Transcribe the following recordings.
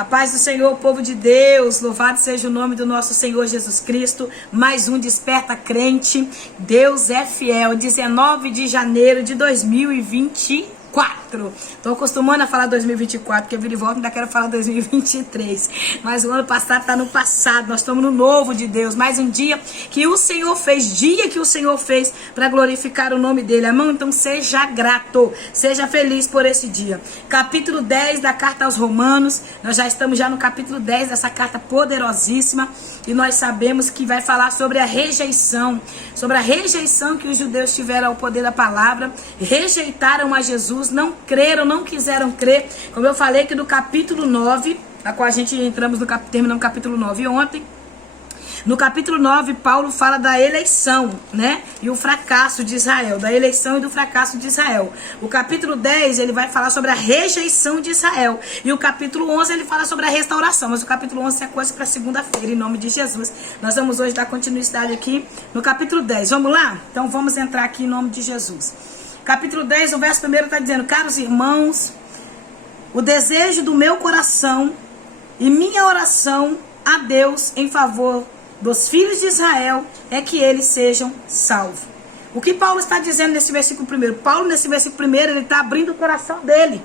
A paz do Senhor, povo de Deus, louvado seja o nome do nosso Senhor Jesus Cristo. Mais um Desperta Crente. Deus é fiel. 19 de janeiro de 2024. Tô acostumando a falar 2024, porque eu viro e volta, ainda quero falar 2023. Mas o ano passado tá no passado, nós estamos no novo de Deus. Mais um dia que o Senhor fez, para glorificar o nome dele. Amém? Então seja grato, seja feliz por esse dia. Capítulo 10 da carta aos Romanos. Nós já estamos no capítulo 10 dessa carta poderosíssima. E nós sabemos que vai falar sobre a rejeição. Sobre a rejeição que os judeus tiveram ao poder da palavra. Rejeitaram a Jesus, não creram, não quiseram crer. Como eu falei que no capítulo 9, a qual a gente terminamos o capítulo 9 ontem. No capítulo 9, Paulo fala da eleição, né? E o fracasso de Israel, da eleição e do fracasso de Israel. O capítulo 10, ele vai falar sobre a rejeição de Israel. E o capítulo 11, ele fala sobre a restauração. Mas o capítulo 11 é coisa para segunda-feira, em nome de Jesus. Nós vamos hoje dar continuidade aqui no capítulo 10. Vamos lá? Então vamos entrar aqui em nome de Jesus. Capítulo 10, o verso 1 está dizendo: caros irmãos, o desejo do meu coração e minha oração a Deus em favor dos filhos de Israel é que eles sejam salvos. O que Paulo está dizendo nesse versículo primeiro? Paulo, nesse versículo primeiro, ele está abrindo o coração dele.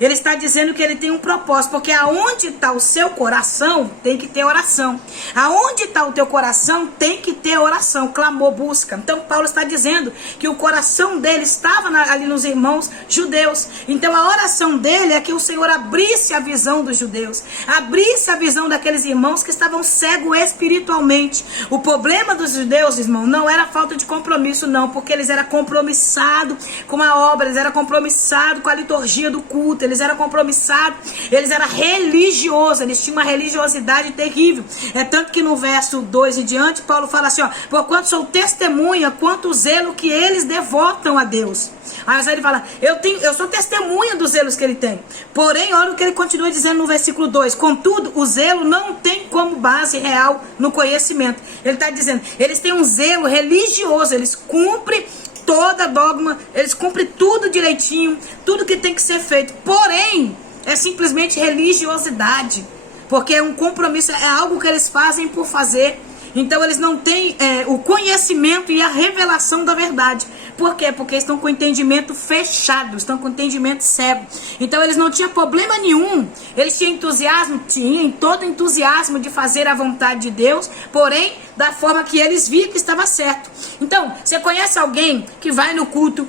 Ele está dizendo que ele tem um propósito, porque aonde está o seu coração, tem que ter oração. Aonde está o teu coração, tem que ter oração, clamor, busca. Então Paulo está dizendo que o coração dele estava ali nos irmãos judeus. Então a oração dele é que o Senhor abrisse a visão dos judeus, abrisse a visão daqueles irmãos que estavam cegos espiritualmente. O problema dos judeus, irmão, não era falta de compromisso, não, porque eles eram compromissados com a obra, eles eram compromissados com a liturgia do culto, eles eram compromissados, eles eram religiosos, eles tinham uma religiosidade terrível. É tanto que no verso 2 em diante, Paulo fala assim, ó: porquanto sou testemunha, quanto zelo que eles devotam a Deus. Aí ele fala, eu sou testemunha dos zelos que ele tem. Porém, olha o que ele continua dizendo no versículo 2: contudo, o zelo não tem como base real no conhecimento. Ele está dizendo, eles têm um zelo religioso, eles cumprem toda dogma, eles cumprem tudo direitinho, tudo que tem que ser feito. Porém, é simplesmente religiosidade, porque é um compromisso, é algo que eles fazem por fazer. Então eles não têm o conhecimento e a revelação da verdade. Por quê? Porque estão com o entendimento fechado, estão com o entendimento cego. Então eles não tinham problema nenhum, eles tinham entusiasmo, tinham todo entusiasmo de fazer a vontade de Deus, porém da forma que eles viam que estava certo. Então, você conhece alguém que vai no culto,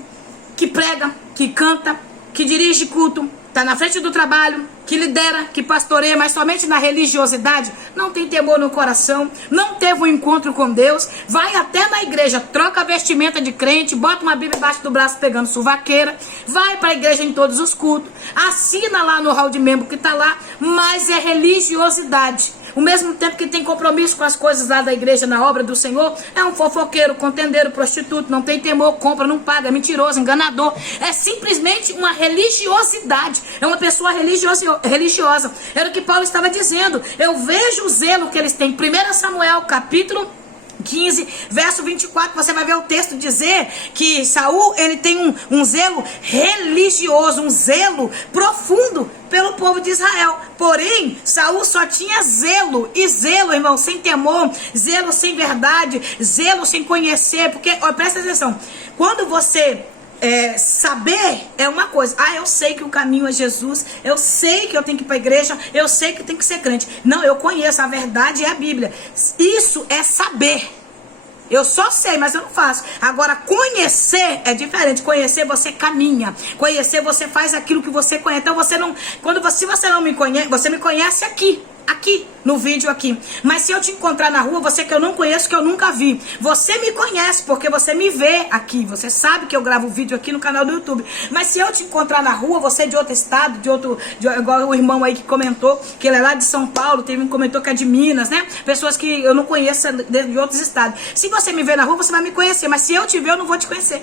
que prega, que canta, que dirige culto, está na frente do trabalho, que lidera, que pastoreia, mas somente na religiosidade, não tem temor no coração, não teve um encontro com Deus, vai até na igreja, troca a vestimenta de crente, bota uma Bíblia embaixo do braço pegando suvaqueira, vai para a igreja em todos os cultos, assina lá no hall de membro que está lá, mas é religiosidade. O mesmo tempo que tem compromisso com as coisas lá da igreja, na obra do Senhor, é um fofoqueiro, contendeiro, prostituto, não tem temor, compra, não paga, é mentiroso, enganador. É simplesmente uma religiosidade, é uma pessoa religiosa. Era o que Paulo estava dizendo. Eu vejo o zelo que eles têm. 1 Samuel, capítulo 15, verso 24, você vai ver o texto dizer que Saul, ele tem um zelo religioso, um zelo profundo pelo povo de Israel. Porém, Saul só tinha zelo, e zelo, irmão, sem temor, zelo sem verdade, zelo sem conhecer, porque, ó, presta atenção, quando você saber é uma coisa. Eu sei que o caminho é Jesus, eu sei que eu tenho que ir para a igreja, eu sei que eu tenho que ser crente. Não, eu conheço, a verdade é a Bíblia. Isso é saber. Eu só sei, mas eu não faço. Agora, conhecer é diferente. Conhecer, você caminha. Conhecer, você faz aquilo que você conhece. Então, se você não me conhece, você me conhece aqui, no vídeo aqui. Mas se eu te encontrar na rua, você que eu não conheço, que eu nunca vi, você me conhece, porque você me vê aqui. Você sabe que eu gravo vídeo aqui no canal do YouTube. Mas se eu te encontrar na rua, você é de outro estado, igual o irmão aí que comentou, que ele é lá de São Paulo, teve um que comentou que é de Minas, né? Pessoas que eu não conheço de outros estados. Se você me ver na rua, você vai me conhecer. Mas se eu te ver, eu não vou te conhecer.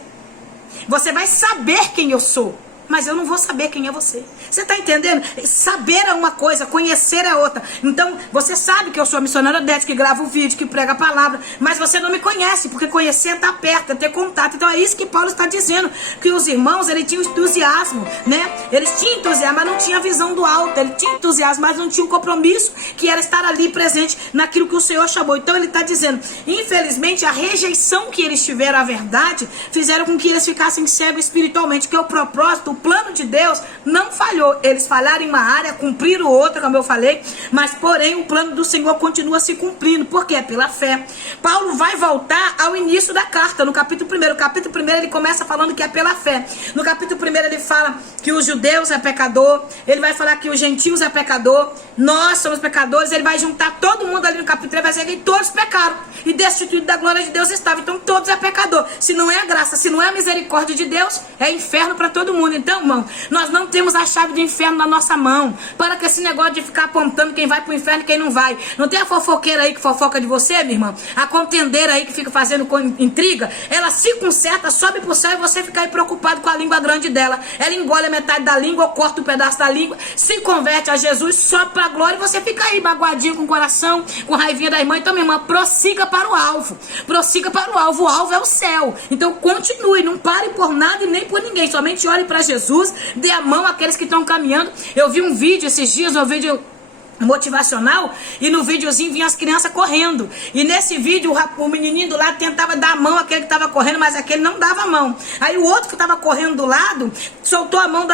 Você vai saber quem eu sou. mas eu não vou saber quem é você. Você está entendendo? Saber é uma coisa, conhecer é outra. Então, você sabe que eu sou a missionária Odete, que grava o vídeo, que prega a palavra, mas você não me conhece, porque conhecer é estar perto, é ter contato. Então, é isso que Paulo está dizendo, que os irmãos, eles tinham entusiasmo, né? Eles tinham entusiasmo, mas não tinham a visão do alto. Ele tinha entusiasmo, mas não tinha um compromisso, que era estar ali presente naquilo que o Senhor chamou. Então, ele está dizendo, infelizmente, a rejeição que eles tiveram à verdade, fizeram com que eles ficassem cegos espiritualmente, que o propósito, o plano de Deus não falhou. Eles falharam em uma área, cumpriram outra, como eu falei, mas porém o plano do Senhor continua se cumprindo. Por quê? Pela fé. Paulo vai voltar ao início da carta, no capítulo 1. O capítulo 1 ele começa falando que é pela fé. No capítulo 1 ele fala que os judeus é pecador, ele vai falar que os gentios é pecador, nós somos pecadores, ele vai juntar todo mundo ali no capítulo 3, vai dizer que todos pecaram e destituídos da glória de Deus estavam. Então todos é pecador. Se não é a graça, se não é a misericórdia de Deus, é inferno para todo mundo. Então, irmão, nós não temos a chave do inferno na nossa mão. Para com esse negócio de ficar apontando quem vai pro inferno e quem não vai. Não tem a fofoqueira aí que fofoca de você, minha irmã? A contendeira aí que fica fazendo intriga, ela se conserta, sobe pro céu e você fica aí preocupado com a língua grande dela. Ela engole a metade da língua, ou corta um pedaço da língua, se converte a Jesus, sobe pra glória e você fica aí magoadinho com o coração, com raivinha da irmã. Então, minha irmã, prossiga para o alvo. Prossiga para o alvo. O alvo é o céu. Então, continue. Não pare por nada e nem por ninguém. Somente olhe para Jesus. Dê a mão àqueles que estão caminhando. Eu vi um vídeo esses dias, um vídeo motivacional, e no videozinho vinha as crianças correndo, e nesse vídeo o menininho do lado tentava dar a mão àquele que estava correndo, mas aquele não dava a mão. Aí o outro que estava correndo do lado soltou a mão,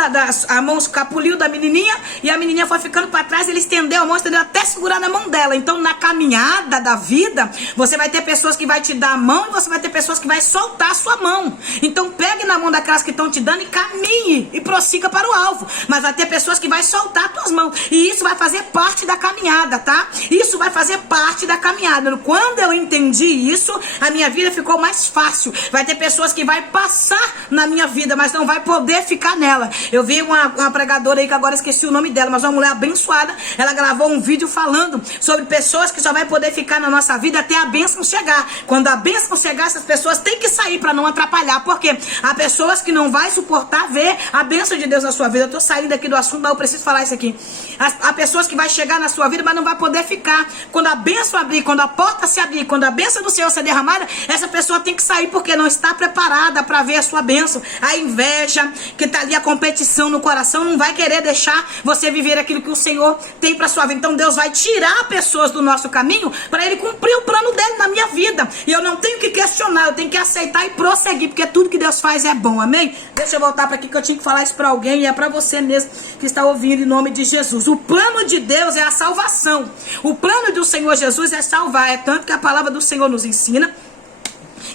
a mão escapuliu da menininha, e a menininha foi ficando para trás, ele estendeu a mão, estendeu até segurar na mão dela. Então na caminhada da vida, você vai ter pessoas que vai te dar a mão, e você vai ter pessoas que vai soltar a sua mão. Então pegue na mão daquelas que estão te dando e caminhe, e prossiga para o alvo. Mas vai ter pessoas que vai soltar as tuas mãos, e isso vai fazer parte da caminhada, tá? Isso vai fazer parte da caminhada. Quando eu entendi isso, a minha vida ficou mais fácil. Vai ter pessoas que vai passar na minha vida, mas não vai poder ficar nela. Eu vi uma pregadora aí, que agora esqueci o nome dela, mas uma mulher abençoada, ela gravou um vídeo falando sobre pessoas que só vai poder ficar na nossa vida até a bênção chegar. Quando a bênção chegar, essas pessoas têm que sair para não atrapalhar, porque há pessoas que não vai suportar ver a bênção de Deus na sua vida. Eu tô saindo aqui do assunto, mas eu preciso falar isso aqui. Há pessoas que vai chegar na sua vida, mas não vai poder ficar. Quando a bênção abrir, quando a porta se abrir, quando a bênção do Senhor ser derramada, essa pessoa tem que sair, porque não está preparada para ver a sua bênção. A inveja, que está ali, a competição no coração, não vai querer deixar você viver aquilo que o Senhor tem para sua vida. Então Deus vai tirar pessoas do nosso caminho para Ele cumprir o plano dele na minha vida. E eu não tenho que questionar, eu tenho que aceitar e prosseguir, porque tudo que Deus faz é bom, amém? Deixa eu voltar para aqui, que eu tinha que falar isso para alguém, e é para você mesmo que está ouvindo, em nome de Jesus. O plano de Deus é a salvação. O plano do Senhor Jesus é salvar. É tanto que a palavra do Senhor nos ensina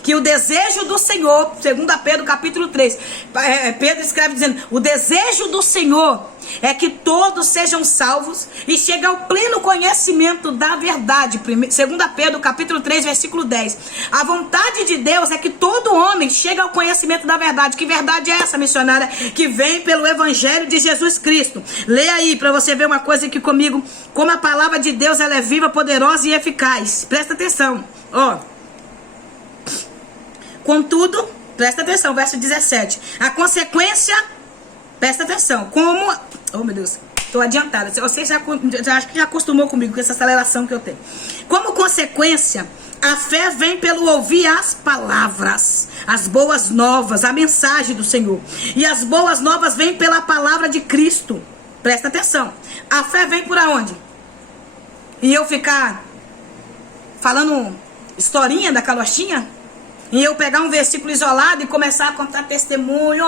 que o desejo do Senhor, segundo Pedro capítulo 3, Pedro escreve dizendo, o desejo do Senhor é que todos sejam salvos e cheguem ao pleno conhecimento da verdade. Segundo Pedro capítulo 3, versículo 10. A vontade de Deus é que todo homem chegue ao conhecimento da verdade. Que verdade é essa, missionária? Que vem pelo evangelho de Jesus Cristo. Leia aí para você ver uma coisa aqui comigo, como a palavra de Deus ela é viva, poderosa e eficaz. Presta atenção, ó. Contudo, presta atenção, verso 17. A consequência, presta atenção, como... Oh, meu Deus, estou adiantada. Você já acho que já acostumou comigo com essa aceleração que eu tenho. Como consequência, a fé vem pelo ouvir as palavras, as boas novas, a mensagem do Senhor. E as boas novas vêm pela palavra de Cristo. Presta atenção. A fé vem por aonde? E eu ficar falando historinha da carochinha? E eu pegar um versículo isolado e começar a contar testemunho.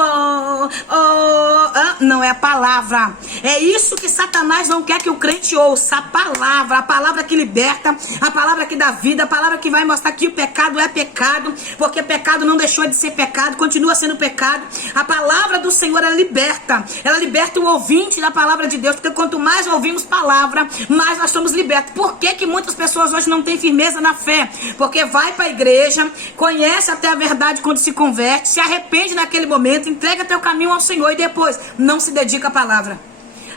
Não, é a palavra. É isso que Satanás não quer que o crente ouça. A palavra que liberta, a palavra que dá vida, a palavra que vai mostrar que o pecado é pecado, porque pecado não deixou de ser pecado, continua sendo pecado. A palavra do Senhor, ela liberta o ouvinte da palavra de Deus, porque quanto mais ouvimos palavra, mais nós somos libertos. Por que muitas pessoas hoje não têm firmeza na fé? Porque vai para a igreja, conhece até a verdade quando se converte, se arrepende naquele momento, entrega teu caminho ao Senhor e depois não se dedica à palavra.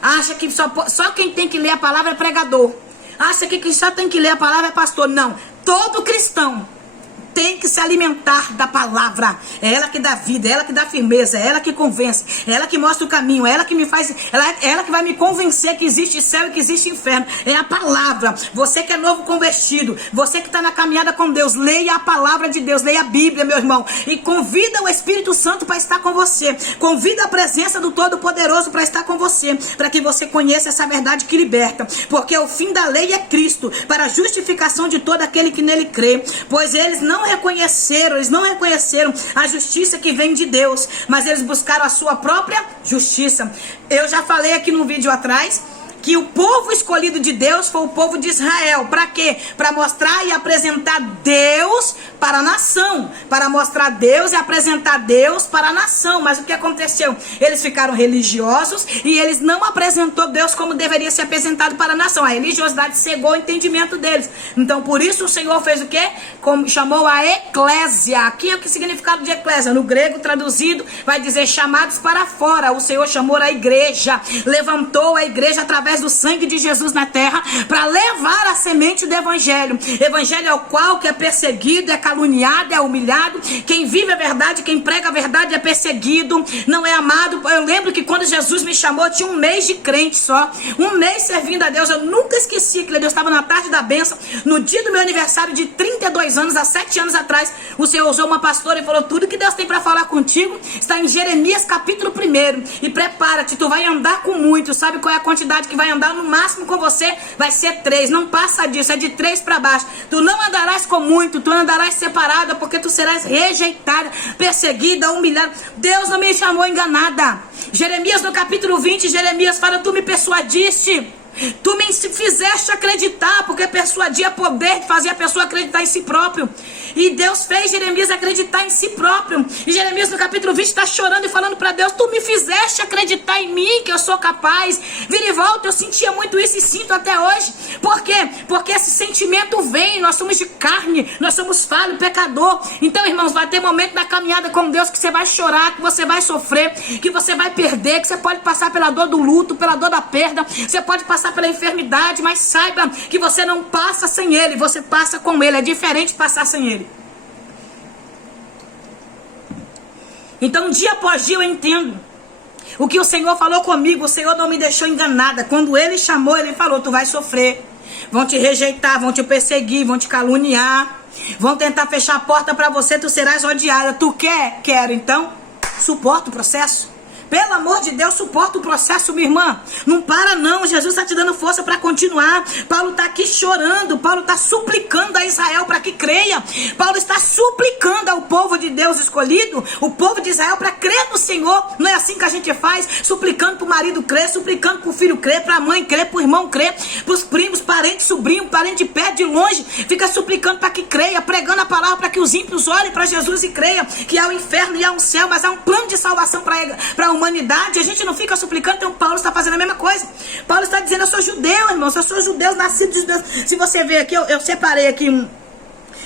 Acha que só quem tem que ler a palavra é pregador. Acha que quem só tem que ler a palavra é pastor. Não, todo cristão tem que se alimentar da palavra. É ela que dá vida, é ela que dá firmeza, é ela que convence, é ela que mostra o caminho, é ela que me faz, ela que vai me convencer que existe céu e que existe inferno. É a palavra. Você que é novo convertido, você que está na caminhada com Deus, leia a palavra de Deus, leia a Bíblia, meu irmão, e convida o Espírito Santo para estar com você. Convida a presença do Todo-Poderoso para estar com você, para que você conheça essa verdade que liberta. Porque o fim da lei é Cristo, para a justificação de todo aquele que nele crê. Pois eles não reconheceram a justiça que vem de Deus, mas eles buscaram a sua própria justiça. Eu já falei aqui no vídeo atrás que o povo escolhido de Deus foi o povo de Israel. Para quê? Para mostrar e apresentar Deus para a nação. Para mostrar Deus e apresentar Deus para a nação. Mas o que aconteceu? Eles ficaram religiosos e eles não apresentou Deus como deveria ser apresentado para a nação. A religiosidade cegou o entendimento deles. Então por isso o Senhor fez o quê? Como chamou a eclésia. Aqui é o que significado de eclésia. No grego traduzido vai dizer chamados para fora. O Senhor chamou a igreja. Levantou a igreja através do sangue de Jesus na terra, para levar a semente do evangelho. Evangelho é o qual que é perseguido, é caluniado, é humilhado. Quem vive a verdade, quem prega a verdade é perseguido, não é amado. Eu lembro que quando Jesus me chamou, eu tinha um mês de crente só, um mês servindo a Deus. Eu nunca esqueci que Deus estava na tarde da bênção, no dia do meu aniversário de 32 anos, há 7 anos atrás. O Senhor usou uma pastora e falou: tudo que Deus tem para falar contigo está em Jeremias capítulo 1. E prepara-te, tu vai andar com muito. Sabe qual é a quantidade que vai andar no máximo com você? Vai ser 3, não passa disso, é de 3 para baixo. Tu não andarás com muito, tu andarás separada, porque tu serás rejeitada, perseguida, humilhada. Deus não me chamou enganada. Jeremias no capítulo 20, Jeremias fala: tu me persuadiste, tu me fizeste acreditar, porque persuadir é poder de fazer a pessoa acreditar em si próprio. E Deus fez Jeremias acreditar em si próprio. E Jeremias no capítulo 20 está chorando e falando para Deus: tu me fizeste acreditar em mim, que eu sou capaz. Vira e volta, eu sentia muito isso e sinto até hoje. Por quê? Porque esse sentimento vem, nós somos de carne, nós somos falho, pecador. Então, irmãos, vai ter momento na caminhada com Deus que você vai chorar, que você vai sofrer, que você vai perder, que você pode passar pela dor do luto, pela dor da perda, você pode passar pela enfermidade, mas saiba que você não passa sem Ele, você passa com Ele. É diferente passar sem Ele. Então, dia após dia eu entendo o que o Senhor falou comigo. O Senhor não me deixou enganada. Quando Ele chamou, Ele falou: tu vai sofrer, vão te rejeitar, vão te perseguir, vão te caluniar, vão tentar fechar a porta para você, tu serás odiada. Tu quer? Quero. Então, suporta o processo. Pelo amor de Deus, suporta o processo, minha irmã. Não para não, Jesus está te dando força para continuar. Paulo está aqui chorando, Paulo está suplicando a Israel para que creia. Paulo está suplicando ao povo de Deus escolhido, o povo de Israel, para crer no Senhor. Não é assim que a gente faz? Suplicando para o marido crer, suplicando para o filho crer, para a mãe crer, para o irmão crer, para os primos, parentes, sobrinho, parente de perto, de longe. Fica suplicando para que creia, pregando a palavra para que os ímpios olhem para Jesus e creiam que há um inferno e há um céu, mas há um plano de salvação para a humanidade. A gente não fica suplicando. Então Paulo está fazendo a mesma coisa. Paulo está dizendo: eu sou judeu, irmão, eu sou judeu, nascido de judeus. Se você ver aqui, eu separei aqui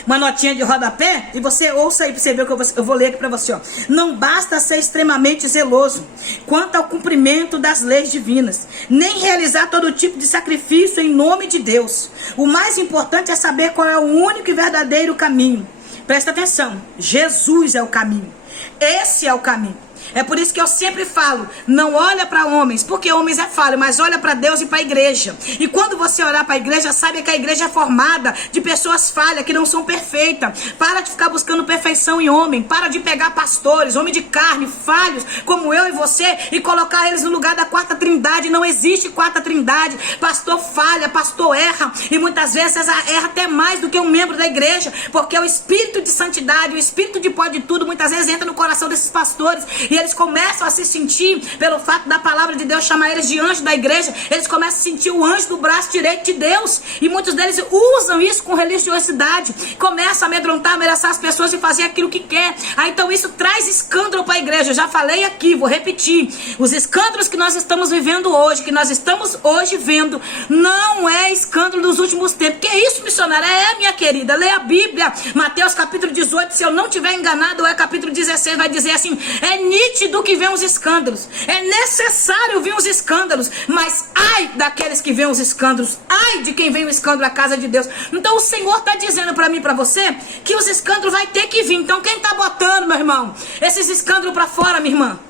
uma notinha de rodapé, e você ouça aí para você ver o que eu vou ler aqui para você, ó. Não basta ser extremamente zeloso quanto ao cumprimento das leis divinas, nem realizar todo tipo de sacrifício em nome de Deus. O mais importante é saber qual é o único e verdadeiro caminho. Presta atenção, Jesus é o caminho. Esse é o caminho. É por isso que eu sempre falo: não olha para homens, porque homens é falho, mas olha para Deus e para a igreja. E quando você olhar para a igreja, sabe que a igreja é formada de pessoas falhas, que não são perfeitas. Para de ficar buscando perfeição em homem. Para de pegar pastores, homem de carne, falhos, como eu e você, e colocar eles no lugar da quarta trindade. Não existe quarta trindade. Pastor falha, pastor erra, e muitas vezes erra até mais do que um membro da igreja, porque o espírito de santidade, o espírito de pode tudo, muitas vezes entra no coração desses pastores, e eles começam a se sentir, pelo fato da palavra de Deus chamar eles de anjo da igreja, eles começam a sentir o anjo do braço direito de Deus, e muitos deles usam isso com religiosidade, começam a amedrontar, ameaçar as pessoas e fazer aquilo que quer. Então isso traz escândalo para a igreja. Eu já falei aqui, vou repetir: os escândalos que nós estamos vivendo hoje, que nós estamos hoje vendo, não é escândalo dos últimos tempos. Que é isso, missionária? Minha querida, lê a Bíblia, Mateus capítulo 18, se eu não tiver enganado, ou é capítulo 16, vai dizer assim: é nisso Evite do que vem os escândalos. É necessário vir os escândalos, mas ai daqueles que vêm os escândalos. Ai de quem vem o escândalo à casa de Deus. Então o Senhor está dizendo para mim e para você que os escândalos vai ter que vir. Então quem está botando, meu irmão, esses escândalos para fora, minha irmã?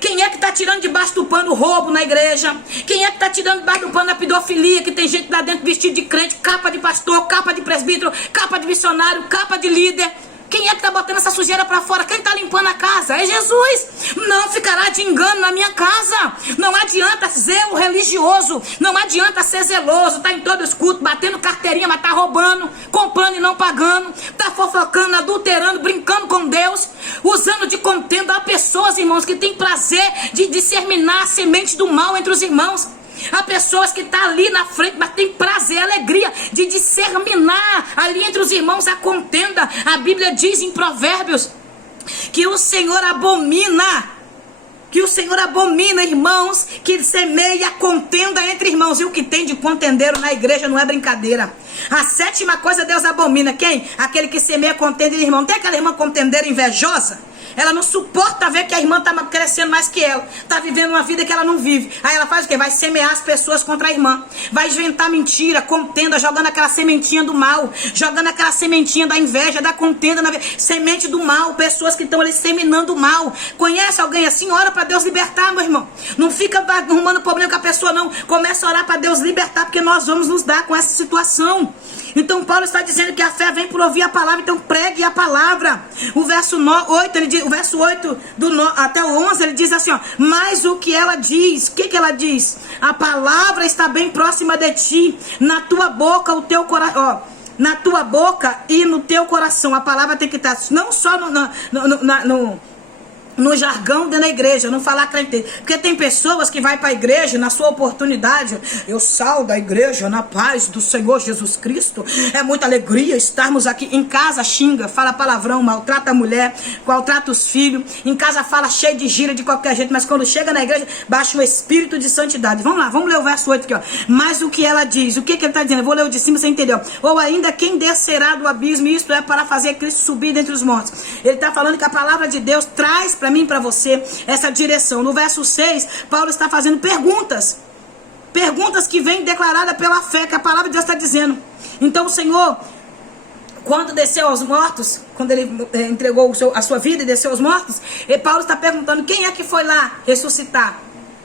Quem é que está tirando debaixo do pano o roubo na igreja? Quem é que está tirando debaixo do pano a pedofilia? Que tem gente lá dentro vestido de crente, capa de pastor, capa de presbítero, capa de missionário, capa de líder. Quem é que está botando essa sujeira para fora? Quem está limpando a casa? É Jesus. Não ficará de engano na minha casa. Não adianta zelo religioso. Não adianta ser zeloso. Está em todos os cultos, batendo carteirinha, mas está roubando, comprando e não pagando. Está fofocando, adulterando, brincando com Deus. Usando de contenda a pessoas, irmãos, que têm prazer de disseminar a semente do mal entre os irmãos. Há pessoas que estão ali na frente, mas tem prazer, alegria de disseminar ali entre os irmãos a contenda. A Bíblia diz em Provérbios que o Senhor abomina, irmãos, que semeia contenda entre irmãos. E o que tem de contendeiro na igreja não é brincadeira. A sétima coisa Deus abomina. Quem? Aquele que semeia contenda entre irmãos. Não tem aquela irmã contendeira invejosa? Ela não suporta ver que a irmã está crescendo mais que ela. Está vivendo uma vida que ela não vive. Aí ela faz o quê? Vai semear as pessoas contra a irmã. Vai inventar mentira, contenda, jogando aquela sementinha do mal. Jogando aquela sementinha da inveja, da contenda. Semente do mal. Pessoas que estão ali seminando o mal. Conhece alguém assim? Ora para Deus libertar, meu irmão. Não fica arrumando problema com a pessoa, não. Começa a orar para Deus libertar, porque nós vamos nos dar com essa situação. Então Paulo está dizendo que a fé vem por ouvir a palavra. Então pregue a palavra. O verso 8, ele diz, o verso 8 até o 11, ele diz assim, ó: mas o que ela diz? O que ela diz? A palavra está bem próxima de ti, na tua boca, o teu coração, na tua boca e no teu coração. A palavra tem que estar não só no jargão dentro da igreja, não falar crente. Porque tem pessoas que vai para a igreja na sua oportunidade. Eu saio da igreja na paz do Senhor Jesus Cristo. É muita alegria estarmos aqui. Em casa xinga, fala palavrão, maltrata a mulher, maltrata os filhos. Em casa fala cheio de gira de qualquer jeito, mas quando chega na igreja, baixa o espírito de santidade. Vamos lá, vamos ler o verso 8 aqui, ó. Mas o que ela diz? O que ele está dizendo? Eu vou ler o de cima, você entendeu? Ou ainda quem descerá do abismo, isto é para fazer Cristo subir dentre os mortos. Ele está falando que a palavra de Deus traz para mim, para você, essa direção. No verso 6, Paulo está fazendo perguntas que vêm declaradas pela fé, que a palavra de Deus está dizendo. Então o Senhor, quando desceu aos mortos, quando ele entregou a sua vida e desceu aos mortos, e Paulo está perguntando: quem é que foi lá ressuscitar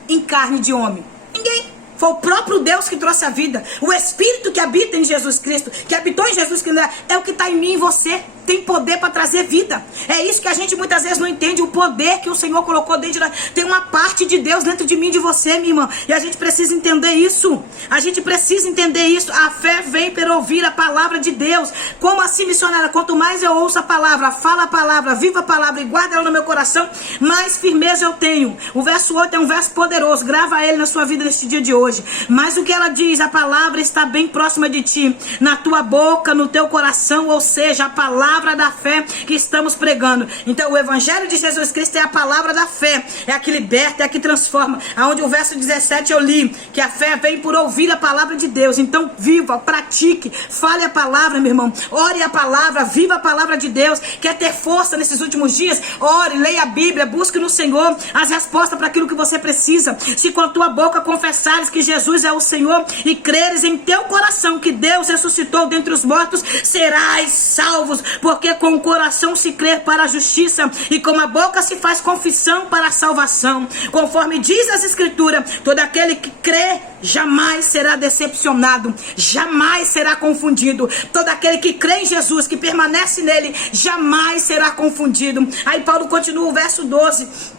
em carne de homem? Ninguém. Foi o próprio Deus que trouxe a vida. O Espírito que habita em Jesus Cristo, que habitou em Jesus Cristo, é o que está em mim e em você. Tem poder para trazer vida. É isso que a gente muitas vezes não entende. O poder que o Senhor colocou dentro de nós. Tem uma parte de Deus dentro de mim e de você, minha irmã. E a gente precisa entender isso. A gente precisa entender isso. A fé vem para ouvir a palavra de Deus. Como assim, missionária? Quanto mais eu ouço a palavra, falo a palavra, vivo a palavra e guardo ela no meu coração, mais firmeza eu tenho. O verso 8 é um verso poderoso. Grava ele na sua vida neste dia de hoje. Mas o que ela diz? A palavra está bem próxima de ti, na tua boca, no teu coração, ou seja, a palavra da fé que estamos pregando. Então o evangelho de Jesus Cristo é a palavra da fé, é a que liberta, é a que transforma. Aonde o verso 17 eu li, que a fé vem por ouvir a palavra de Deus. Então viva, pratique, fale a palavra, meu irmão, ore a palavra, viva a palavra de Deus. Quer ter força nesses últimos dias? Ore, leia a Bíblia, busque no Senhor as respostas para aquilo que você precisa. Se com a tua boca confessares que Jesus é o Senhor e creres em teu coração que Deus ressuscitou dentre os mortos, serás salvos, porque com o coração se crê para a justiça e com a boca se faz confissão para a salvação. Conforme diz as Escrituras, todo aquele que crê jamais será decepcionado, jamais será confundido. Todo aquele que crê em Jesus, que permanece nele, jamais será confundido. Aí Paulo continua o verso 12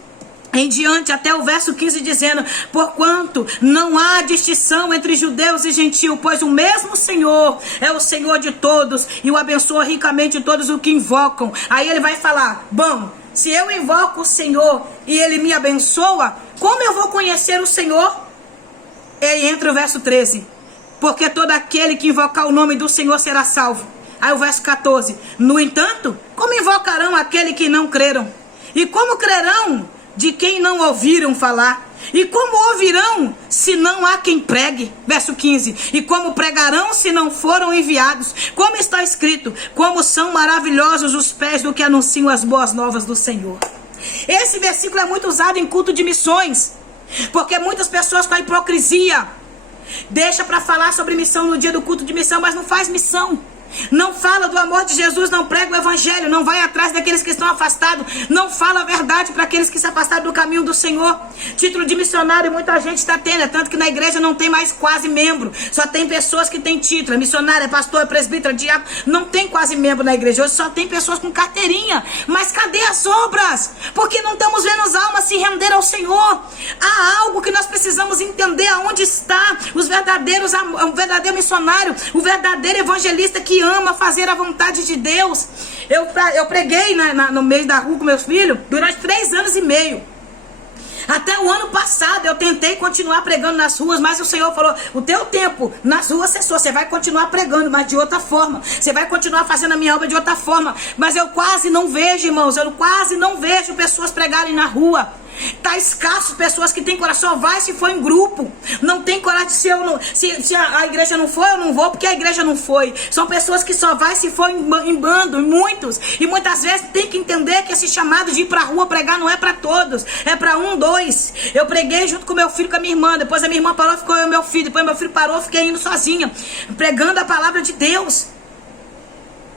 em diante até o verso 15 dizendo: porquanto não há distinção entre judeus e gentios, pois o mesmo Senhor é o Senhor de todos e o abençoa ricamente todos os que invocam. Aí ele vai falar: bom, se eu invoco o Senhor e ele me abençoa, como eu vou conhecer o Senhor? E aí entra o verso 13: porque todo aquele que invocar o nome do Senhor será salvo. Aí o verso 14: no entanto, como invocarão aquele que não creram? E como crerão de quem não ouviram falar? E como ouvirão se não há quem pregue? Verso 15: e como pregarão se não foram enviados? Como está escrito: como são maravilhosos os pés do que anunciam as boas novas do Senhor. Esse versículo é muito usado em culto de missões, porque muitas pessoas com a hipocrisia deixa para falar sobre missão no dia do culto de missão, mas não faz missão. Não fala do amor de Jesus, não prega o evangelho, não vai atrás daqueles que estão afastados, não fala a verdade para aqueles que se afastaram do caminho do Senhor. Título de missionário muita gente está tendo, tanto que na igreja não tem mais quase membro, só tem pessoas que têm título, é missionário, é pastor, é presbítero, é diácono, não tem quase membro na igreja, hoje só tem pessoas com carteirinha. Mas cadê as obras? Porque não estamos vendo as almas se render ao Senhor. Há algo que nós precisamos entender, aonde está o verdadeiro missionário, o verdadeiro evangelista que ama fazer a vontade de Deus. Eu preguei no meio da rua com meus filhos durante 3 anos e meio. Até o ano passado eu tentei continuar pregando nas ruas, mas o Senhor falou: o teu tempo nas ruas cessou, você vai continuar pregando, mas de outra forma. Você vai continuar fazendo a minha obra de outra forma. Mas eu quase não vejo, irmãos, eu quase não vejo pessoas pregarem na rua. Tá escasso pessoas que têm coração. Só vai se for em grupo. Não tem coragem de ser. Se a igreja não foi, eu não vou porque a igreja não foi. São pessoas que só vai se for em bando, muitos. E muitas vezes tem que entender que esse chamado de ir pra rua pregar não é pra todos, é pra 1, 2. Eu preguei junto com meu filho, com a minha irmã. Depois a minha irmã parou, ficou eu e meu filho. Depois meu filho parou, fiquei indo sozinha, pregando a palavra de Deus.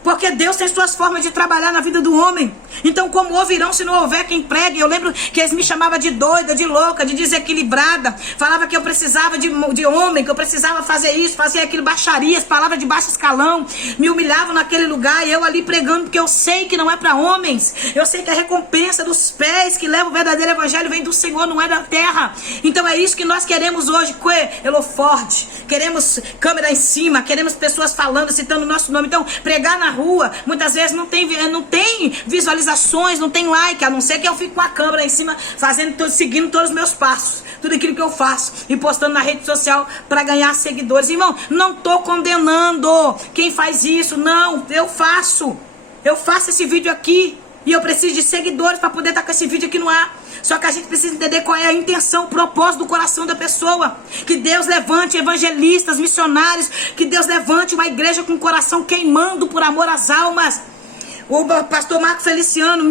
Porque Deus tem suas formas de trabalhar na vida do homem. Então, como ouvirão se não houver quem pregue? Eu lembro que eles me chamavam de doida, de louca, de desequilibrada. Falava que eu precisava de homem, que eu precisava fazer isso, fazer aquilo, baixarias, palavras de baixo escalão. Me humilhavam naquele lugar e eu ali pregando, porque eu sei que não é para homens. Eu sei que a recompensa dos pés que levam o verdadeiro evangelho vem do Senhor, não é da terra. Então é isso que nós queremos hoje. Forte. Queremos câmera em cima, queremos pessoas falando, citando o nosso nome. Então, pregar na rua, muitas vezes não tem visualizações, não tem like, a não ser que eu fique com a câmera em cima, seguindo todos os meus passos, tudo aquilo que eu faço e postando na rede social para ganhar seguidores. Irmão, não tô condenando quem faz isso, não, eu faço esse vídeo aqui e eu preciso de seguidores para poder estar com esse vídeo aqui no ar. Só que a gente precisa entender qual é a intenção, o propósito do coração da pessoa. Que Deus levante evangelistas, missionários. Que Deus levante uma igreja com o coração queimando por amor às almas. O pastor Marco Feliciano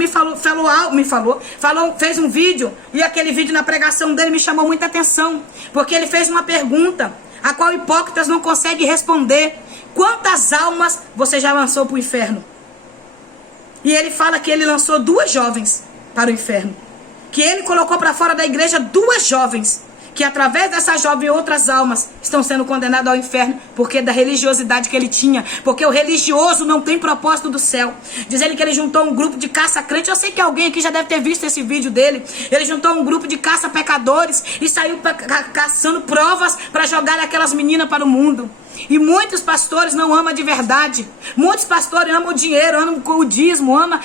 fez um vídeo. E aquele vídeo na pregação dele me chamou muita atenção. Porque ele fez uma pergunta, a qual hipócritas não conseguem responder. Quantas almas você já lançou para o inferno? E ele fala que ele lançou 2 jovens para o inferno. Que ele colocou para fora da igreja 2 jovens, que através dessa jovem outras almas estão sendo condenadas ao inferno, porque da religiosidade que ele tinha, porque o religioso não tem propósito do céu. Diz ele que ele juntou um grupo de caça-crente. Eu sei que alguém aqui já deve ter visto esse vídeo dele. Ele juntou um grupo de caça-pecadores e saiu caçando provas para jogar aquelas meninas para o mundo. E muitos pastores não amam de verdade. Muitos pastores amam o dinheiro, amam o dízimo, amam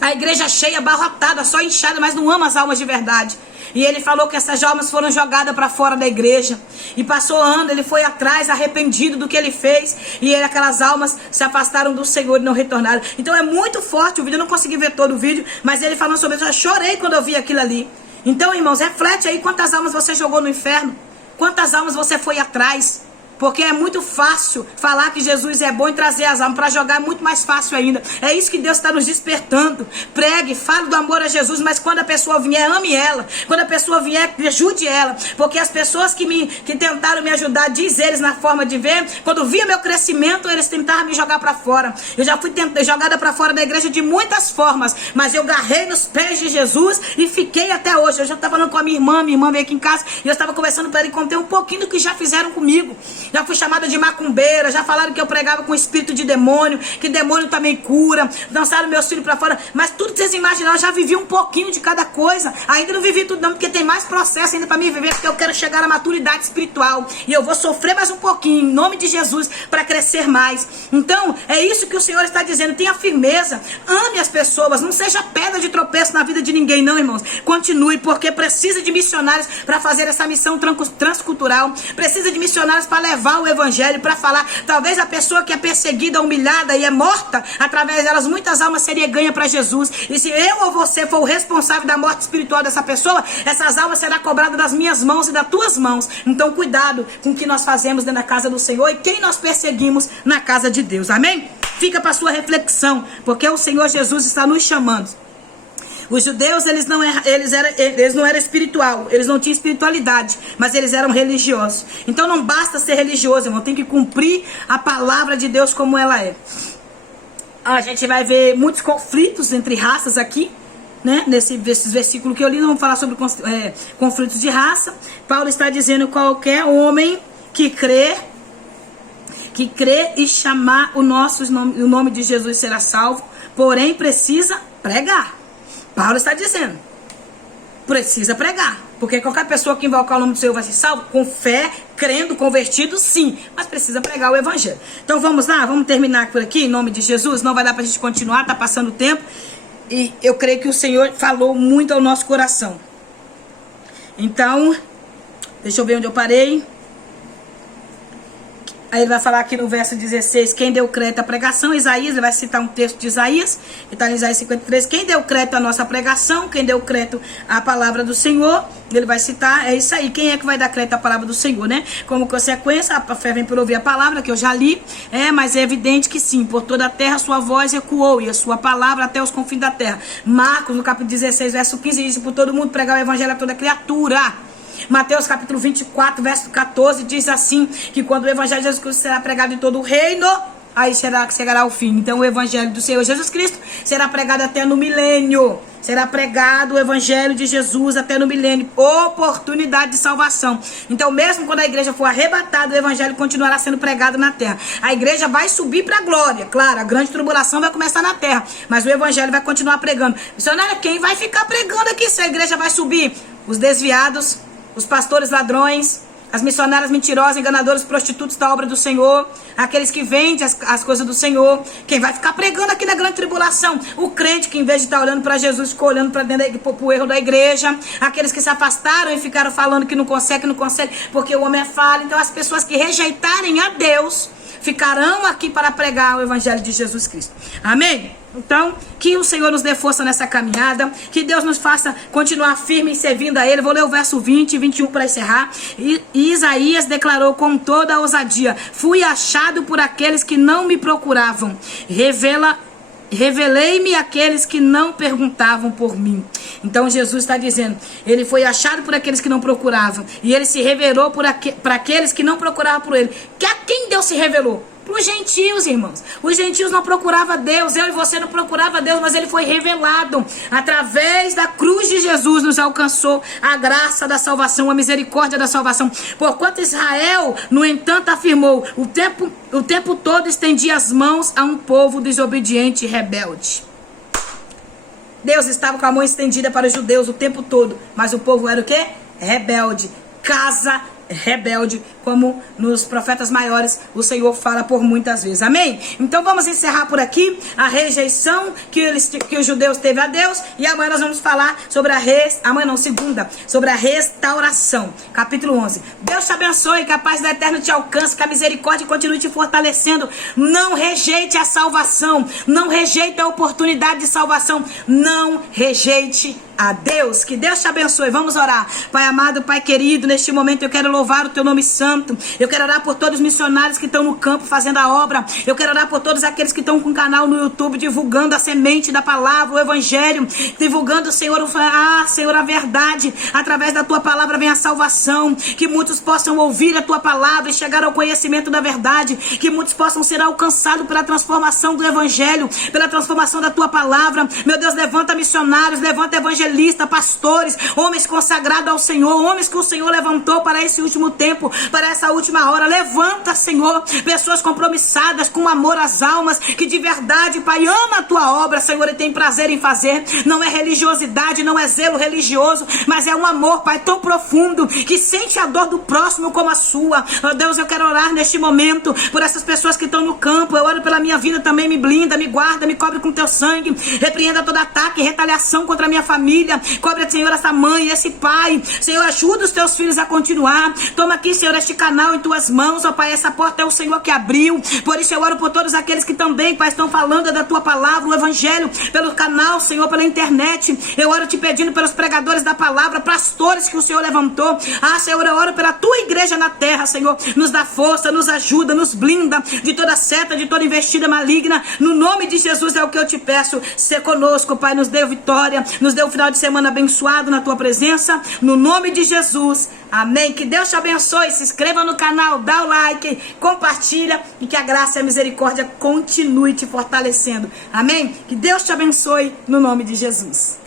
a igreja cheia, abarrotada, só inchada, mas não ama as almas de verdade. E ele falou que essas almas foram jogadas para fora da igreja. E passou ano, ele foi atrás, arrependido do que ele fez. E aquelas almas se afastaram do Senhor e não retornaram. Então é muito forte o vídeo, eu não consegui ver todo o vídeo, mas ele falando sobre isso, eu chorei quando eu vi aquilo ali. Então, irmãos, reflete aí quantas almas você jogou no inferno. Quantas almas você foi atrás. Porque é muito fácil falar que Jesus é bom e trazer as almas. Para jogar é muito mais fácil ainda. É isso que Deus está nos despertando. Pregue, fale do amor a Jesus. Mas quando a pessoa vier, ame ela. Quando a pessoa vier, ajude ela. Porque as pessoas que tentaram me ajudar, diz eles na forma de ver, quando via meu crescimento, eles tentaram me jogar para fora. Eu já fui jogada para fora da igreja de muitas formas. Mas eu garrei nos pés de Jesus e fiquei até hoje. Eu já estava falando com a minha irmã veio aqui em casa. E eu estava conversando para ele, contei um pouquinho do que já fizeram comigo. Já fui chamada de macumbeira, já falaram que eu pregava com espírito de demônio, que demônio também cura, lançaram meus filhos pra fora, mas tudo que vocês imaginaram, eu já vivi um pouquinho de cada coisa. Ainda não vivi tudo não, porque tem mais processo ainda pra mim viver, porque eu quero chegar à maturidade espiritual, e eu vou sofrer mais um pouquinho, em nome de Jesus, pra crescer mais. Então, é isso que o Senhor está dizendo, tenha firmeza, ame as pessoas, não seja pedra de tropeço na vida de ninguém não, irmãos. Continue, porque precisa de missionários pra fazer essa missão transcultural, precisa de missionários pra levar o evangelho, para falar. Talvez a pessoa que é perseguida, humilhada e é morta, através delas muitas almas seria ganha para Jesus. E se eu ou você for o responsável da morte espiritual dessa pessoa, essas almas serão cobradas das minhas mãos e das tuas mãos. Então cuidado com o que nós fazemos dentro da casa do Senhor e quem nós perseguimos na casa de Deus, amém? Fica para sua reflexão, porque o Senhor Jesus está nos chamando Os judeus, eles não eram espiritual, eles não tinham espiritualidade, mas eles eram religiosos. Então não basta ser religioso, irmão, tem que cumprir a palavra de Deus como ela é. A gente vai ver muitos conflitos entre raças aqui, né? Nesses versículos que eu li, não vou falar sobre conflitos de raça. Paulo está dizendo: qualquer homem que crê e chamar o nome de Jesus será salvo, porém precisa pregar. Paulo está dizendo, precisa pregar, porque qualquer pessoa que invocar o nome do Senhor vai ser salvo, com fé, crendo, convertido, sim, mas precisa pregar o evangelho. Então vamos lá, vamos terminar por aqui, em nome de Jesus. Não vai dar pra gente continuar, tá passando o tempo, e eu creio que o Senhor falou muito ao nosso coração. Então, deixa eu ver onde eu parei. Aí ele vai falar aqui no verso 16, quem deu crédito à pregação. Isaías, ele vai citar um texto de Isaías, que está em Isaías 53, quem deu crédito à nossa pregação, quem deu crédito à palavra do Senhor, ele vai citar, é isso aí, quem é que vai dar crédito à palavra do Senhor, né? Como consequência, a fé vem por ouvir a palavra, que eu já li, mas é evidente que sim, por toda a terra sua voz ecoou, e a sua palavra até os confins da terra. Marcos, no capítulo 16, verso 15, diz, por todo mundo pregar o evangelho a toda criatura. Mateus capítulo 24, verso 14, diz assim, que quando o evangelho de Jesus Cristo será pregado em todo o reino, aí chegará o fim. Então o evangelho do Senhor Jesus Cristo será pregado até no milênio. Será pregado o evangelho de Jesus até no milênio. Oportunidade de salvação. Então mesmo quando a igreja for arrebatada, o evangelho continuará sendo pregado na terra. A igreja vai subir para a glória. Claro, a grande tribulação vai começar na terra, mas o evangelho vai continuar pregando. Missionária, quem vai ficar pregando aqui se a igreja vai subir? Os desviados, os pastores ladrões, as missionárias mentirosas, enganadoras, prostitutos da obra do Senhor, aqueles que vendem as coisas do Senhor. Quem vai ficar pregando aqui na grande tribulação? O crente que, em vez de estar olhando para Jesus, ficou olhando para dentro pro erro da igreja. Aqueles que se afastaram e ficaram falando que não consegue, porque o homem é falho. Então as pessoas que rejeitarem a Deus ficarão aqui para pregar o evangelho de Jesus Cristo. Amém? Então, que o Senhor nos dê força nessa caminhada, que Deus nos faça continuar firme em servindo a Ele. Vou ler o verso 20 e 21 para encerrar. E Isaías declarou com toda a ousadia: fui achado por aqueles que não me procuravam. Revelei-me àqueles que não perguntavam por mim. Então Jesus está dizendo, ele foi achado por aqueles que não procuravam, e ele se revelou para aqueles que não procuravam por ele. Que a quem Deus se revelou? Para os gentios, irmãos. Os gentios não procuravam Deus, eu e você não procurava Deus, mas ele foi revelado. Através da cruz de Jesus nos alcançou a graça da salvação, a misericórdia da salvação. Porquanto Israel, no entanto, afirmou, o tempo todo estendia as mãos a um povo desobediente e rebelde. Deus estava com a mão estendida para os judeus o tempo todo, mas o povo era o quê? Rebelde. Casa rebelde, como nos profetas maiores o Senhor fala por muitas vezes. Amém? Então vamos encerrar por aqui a rejeição que os judeus teve a Deus, e amanhã nós vamos falar sobre segunda, sobre a restauração, capítulo 11. Deus te abençoe, que a paz do eterno te alcance, que a misericórdia continue te fortalecendo. Não rejeite a salvação, não rejeite a oportunidade de salvação, não rejeite a Deus. Que Deus te abençoe. Vamos orar. Pai amado, Pai querido, neste momento eu quero louvar o teu nome santo. Eu quero orar por todos os missionários que estão no campo fazendo a obra. Eu quero orar por todos aqueles que estão com o canal no YouTube divulgando a semente da palavra, o evangelho, divulgando, Senhor, Senhor, a verdade. Através da tua palavra vem a salvação. Que muitos possam ouvir a tua palavra e chegar ao conhecimento da verdade. Que muitos possam ser alcançados pela transformação do evangelho, pela transformação da tua palavra. Meu Deus, levanta missionários, levanta evangelistas, pastores, homens consagrados ao Senhor, homens que o Senhor levantou para esse último tempo, para essa última hora. Levanta, Senhor, pessoas compromissadas com amor às almas, que de verdade, Pai, ama a tua obra, Senhor, e tem prazer em fazer. Não é religiosidade, não é zelo religioso, mas é um amor, Pai, tão profundo, que sente a dor do próximo como a sua. Oh, Deus, eu quero orar neste momento por essas pessoas que estão no campo. Eu oro pela minha vida também, me blinda, me guarda, me cobre com teu sangue. Repreenda todo ataque e retaliação contra a minha família. família. Cobre, Senhor, essa mãe, esse pai. Senhor, ajuda os teus filhos a continuar. Toma aqui, Senhor, este canal em tuas mãos, ó Pai. Essa porta é o Senhor que abriu. Por isso eu oro por todos aqueles que também, Pai, estão falando da tua palavra, o evangelho, pelo canal, Senhor, pela internet. Eu oro te pedindo pelos pregadores da palavra, pastores que o Senhor levantou. Ah, Senhor, eu oro pela tua igreja na terra, Senhor. Nos dá força, nos ajuda, nos blinda de toda seta, de toda investida maligna. No nome de Jesus é o que eu te peço. Ser conosco, Pai, nos dê vitória, nos dê um final de semana abençoado na tua presença. No nome de Jesus. Amém. Que Deus te abençoe. Se inscreva no canal, dá o like, compartilha e que a graça e a misericórdia continue te fortalecendo. Amém. Que Deus te abençoe no nome de Jesus.